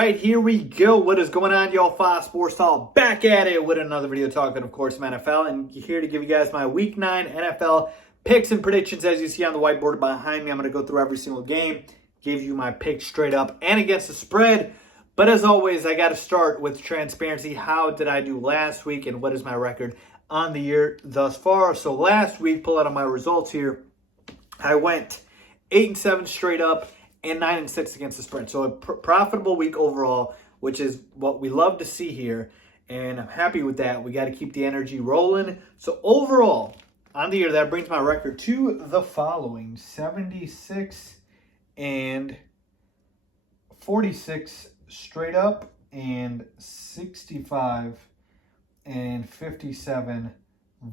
right, here we go. What is going on, y'all? Fox Sports Talk back at it with another video talking, of course, some NFL. And here to give you guys my Week 9 NFL picks and predictions. As you see on the whiteboard behind me, I'm going to go through every single game, give you my picks straight up and against the spread. But as always, I got to start with transparency. How did I do last week and what is my record on the year thus far? So last week, pull out of my results here, I went 8-7 straight up and 9-6 against the spread. So a profitable week overall, which is what we love to see here. And I'm happy with that. We got to keep the energy rolling. So overall, on the year, that brings my record to the following: 76 and 46 straight up and 65 and 57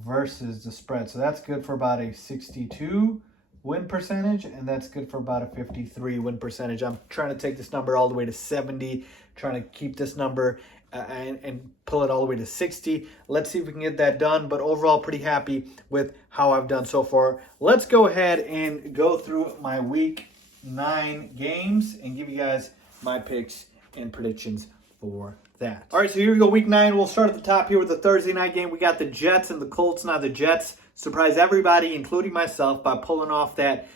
versus the spread. So that's good for about a 62 win percentage, and that's good for about a 53 win percentage. I'm trying to take this number all the way to 70, trying to keep this number and pull it all the way to 60. Let's see if we can get that done, but overall pretty happy with how I've done so far. Let's go ahead and go through my Week 9 games and give you guys my picks and predictions for that. All right, so here we go, Week 9. We'll start at the top here with the Thursday night game. We got the Jets and the Colts. Now the Jets surprised everybody, including myself, by pulling off that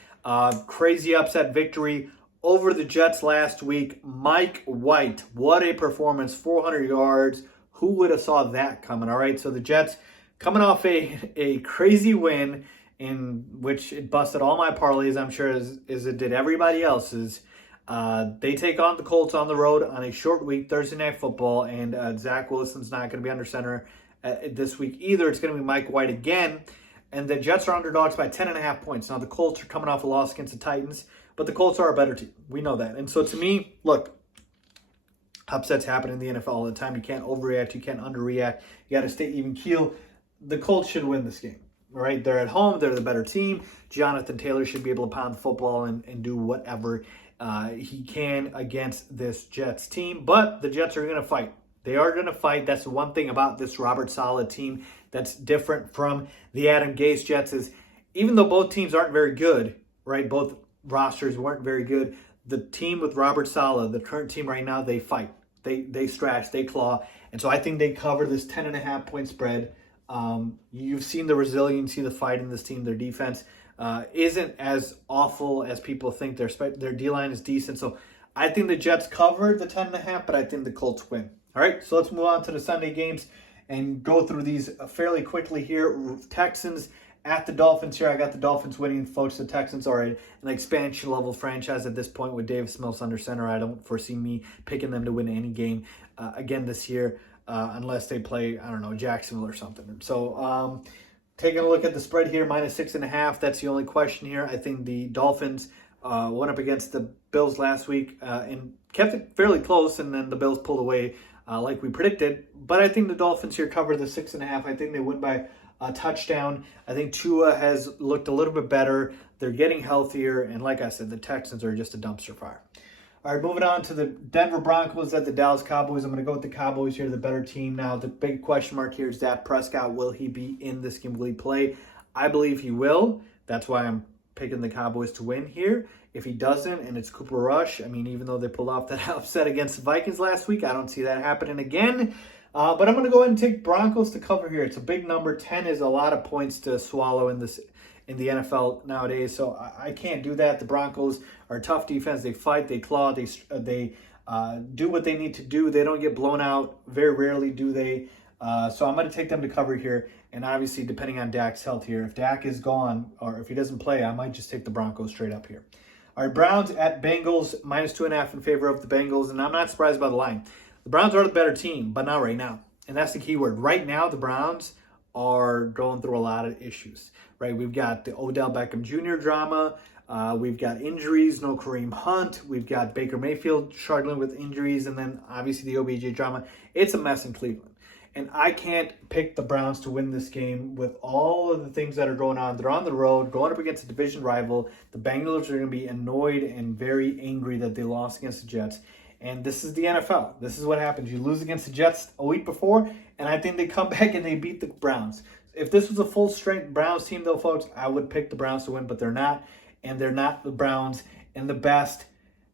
crazy upset victory over the Jets last week. Mike White, what a performance, 400 yards. Who would have saw that coming? All right, so the Jets coming off a crazy win in which it busted all my parlays, I'm sure, as it did everybody else's. They take on the Colts on the road on a short week, Thursday Night Football, and Zach Wilson's not going to be under center this week either. It's going to be Mike White again. And the Jets are underdogs by 10.5 points. Now, the Colts are coming off a loss against the Titans, but the Colts are a better team. We know that. And so, to me, look, upsets happen in the NFL all the time. You can't overreact. You can't underreact. You got to stay even keel. The Colts should win this game, all right? They're at home. They're the better team. Jonathan Taylor should be able to pound the football and do whatever he can against this Jets team. But the Jets are going to fight. They are going to fight. That's the one thing about this Robert Saleh team that's different from the Adam Gase Jets is even though both teams aren't very good, right? Both rosters weren't very good. The team with Robert Saleh, the current team right now, they fight. They scratch, they claw. And so I think they cover this 10.5 point spread. You've seen the resiliency, the fight in this team. Their defense isn't as awful as people think. Their D-line is decent. So I think the Jets cover the 10.5, but I think the Colts win. All right, so let's move on to the Sunday games and go through these fairly quickly here. Texans at the Dolphins here. I got the Dolphins winning, folks. The Texans are an expansion-level franchise at this point with Davis Mills under center. I don't foresee me picking them to win any game again this year unless they play, I don't know, Jacksonville or something. So taking a look at the spread here, -6.5. That's the only question here. I think the Dolphins went up against the Bills last week and kept it fairly close, and then the Bills pulled away like we predicted. But I think the Dolphins here cover the 6.5. I think they win by a touchdown. I think Tua has looked a little bit better. They're getting healthier. And like I said, the Texans are just a dumpster fire. All right, moving on to the Denver Broncos at the Dallas Cowboys. I'm going to go with the Cowboys here, the better team. Now, the big question mark here is Dak Prescott. Will he be in this game? Will he play? I believe he will. That's why I'm picking the Cowboys to win here. If he doesn't, and it's Cooper Rush, I mean, even though they pulled off that upset against the Vikings last week, I don't see that happening again. But I'm going to go ahead and take Broncos to cover here. It's a big number. 10 is a lot of points to swallow in the NFL nowadays, so I can't do that. The Broncos are a tough defense. They fight, they claw, they do what they need to do. They don't get blown out. Very rarely do they. So I'm going to take them to cover here. And obviously, depending on Dak's health here, if Dak is gone or if he doesn't play, I might just take the Broncos straight up here. All right, Browns at Bengals, -2.5 in favor of the Bengals. And I'm not surprised by the line. The Browns are the better team, but not right now. And that's the key word. Right now, the Browns are going through a lot of issues, right? We've got the Odell Beckham Jr. drama. We've got injuries, no Kareem Hunt. We've got Baker Mayfield struggling with injuries. And then, obviously, the OBJ drama. It's a mess in Cleveland. And I can't pick the Browns to win this game with all of the things that are going on. They're on the road, going up against a division rival. The Bengals are going to be annoyed and very angry that they lost against the Jets. And this is the NFL. This is what happens. You lose against the Jets a week before, and I think they come back and they beat the Browns. If this was a full-strength Browns team, though, folks, I would pick the Browns to win, but they're not. And they're not the Browns in the best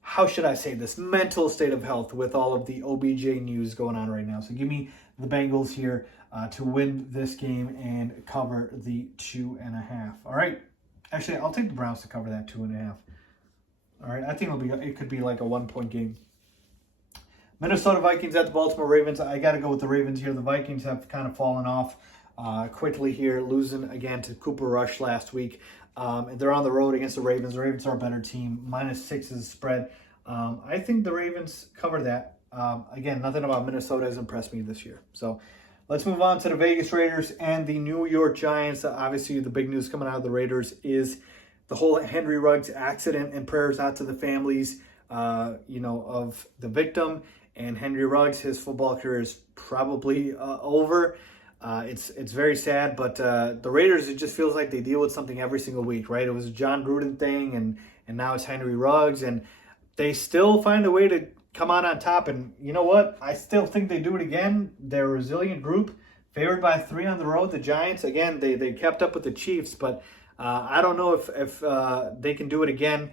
how should I say this, mental state of health with all of the OBJ news going on right now. So give me the Bengals here to win this game and cover the 2.5. All right. Actually, I'll take the Browns to cover that 2.5. All right. I think it could be like a 1-point game. Minnesota Vikings at the Baltimore Ravens. I got to go with the Ravens here. The Vikings have kind of fallen off quickly here, losing again to Cooper Rush last week. They're on the road against the Ravens. The Ravens are a better team. -6 is the spread. I think the Ravens cover that. Again, nothing about Minnesota has impressed me this year. So let's move on to the Vegas Raiders and the New York Giants. Obviously, the big news coming out of the Raiders is the whole Henry Ruggs accident, and prayers out to the families, of the victim. And Henry Ruggs, his football career is probably over. It's very sad, but the Raiders, it just feels like they deal with something every single week, right? It was a John Gruden thing, and now it's Henry Ruggs, and they still find a way to come out on top. And you know what? I still think they do it again. They're a resilient group, favored by 3 on the road. The Giants, again, they kept up with the Chiefs, but I don't know if they can do it again.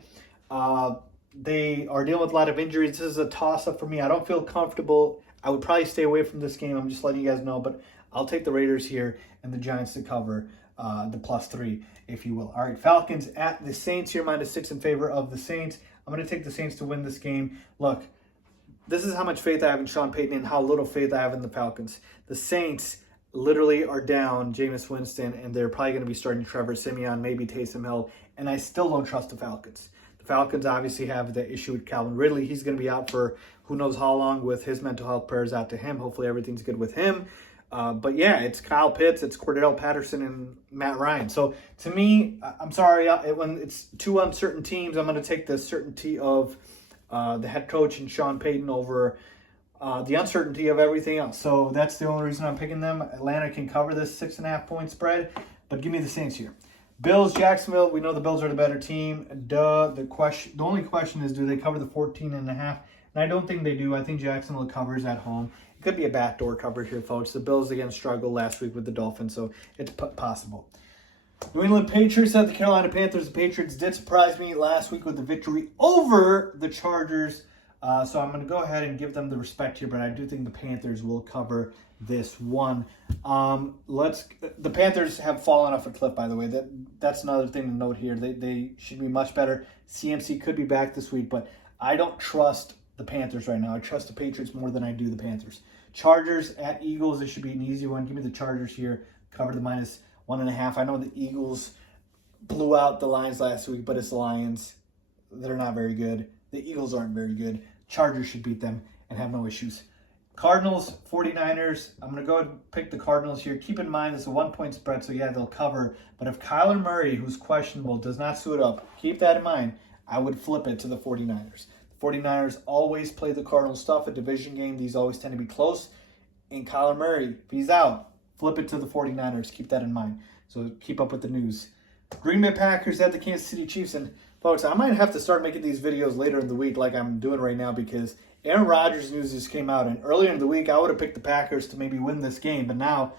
They are dealing with a lot of injuries. This is a toss-up for me. I don't feel comfortable. I would probably stay away from this game. I'm just letting you guys know, but I'll take the Raiders here and the Giants to cover the +3, if you will. All right, Falcons at the Saints here, -6 in favor of the Saints. I'm going to take the Saints to win this game. Look, this is how much faith I have in Sean Payton and how little faith I have in the Falcons. The Saints literally are down Jameis Winston, and they're probably going to be starting Trevor Siemian, maybe Taysom Hill, and I still don't trust the Falcons. The Falcons obviously have the issue with Calvin Ridley. He's going to be out for who knows how long with his mental health. Prayers out to him. Hopefully everything's good with him. But yeah, it's Kyle Pitts, it's Cordell Patterson, and Matt Ryan. So to me, I'm sorry, when it's 2 uncertain teams, I'm going to take the certainty of the head coach and Sean Payton over the uncertainty of everything else. So that's the only reason I'm picking them. Atlanta can cover this 6.5-point spread, but give me the Saints here. Bills, Jacksonville. We know the Bills are the better team. The only question is, do they cover the 14.5? And I don't think they do. I think Jacksonville covers at home. It could be a backdoor cover here, folks. The Bills, again, struggled last week with the Dolphins, so it's possible. New England Patriots at the Carolina Panthers. The Patriots did surprise me last week with the victory over the Chargers. So I'm going to go ahead and give them the respect here, but I do think the Panthers will cover this one. The Panthers have fallen off a cliff, by the way. That's another thing to note here. They should be much better. CMC could be back this week, but I don't trust the Panthers right now. I trust the Patriots more than I do the Panthers. Chargers at Eagles. This should be an easy one. Give me the Chargers here. Cover the -1.5. I know the Eagles blew out the Lions last week, but it's the Lions. They're not very good. The Eagles aren't very good. Chargers should beat them and have no issues. Cardinals, 49ers. I'm going to go and pick the Cardinals here. Keep in mind, it's a 1-point spread, so yeah, they'll cover. But if Kyler Murray, who's questionable, does not suit up, keep that in mind. I would flip it to the 49ers. The 49ers always play the Cardinals stuff. A division game, these always tend to be close. And Kyler Murray, if he's out, flip it to the 49ers. Keep that in mind. So keep up with the news. Green Bay Packers at the Kansas City Chiefs. And folks, I might have to start making these videos later in the week like I'm doing right now, because Aaron Rodgers news just came out. And earlier in the week, I would have picked the Packers to maybe win this game. But now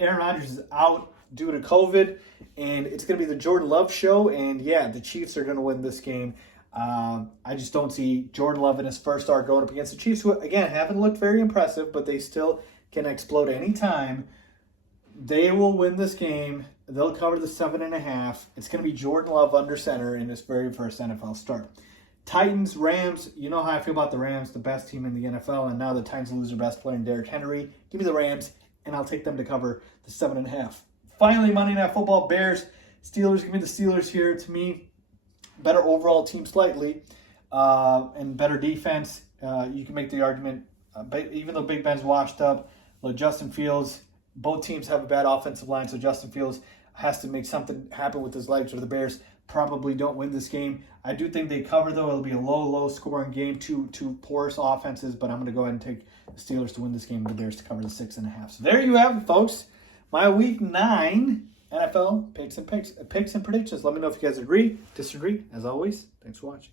Aaron Rodgers is out due to COVID. And it's going to be the Jordan Love show. And yeah, the Chiefs are going to win this game. I just don't see Jordan Love in his first start going up against the Chiefs, who, again, haven't looked very impressive, but they still can explode any time. They will win this game. They'll cover the 7.5. It's going to be Jordan Love under center in his very first NFL start. Titans, Rams. You know how I feel about the Rams, the best team in the NFL, and now the Titans lose their best player in Derrick Henry. Give me the Rams, and I'll take them to cover the 7.5. Finally, Monday Night Football, Bears, Steelers. Give me the Steelers here. To me, better overall team slightly, and better defense. You can make the argument, but even though Big Ben's washed up, Justin Fields, both teams have a bad offensive line, so Justin Fields has to make something happen with his legs, or the Bears probably don't win this game. I do think they cover, though. It'll be a low scoring game, two porous offenses, but I'm going to go ahead and take the Steelers to win this game and the Bears to cover the 6.5. So there you have it, folks. My Week 9 NFL picks and predictions. Let me know if you guys agree, disagree. As always, thanks for watching.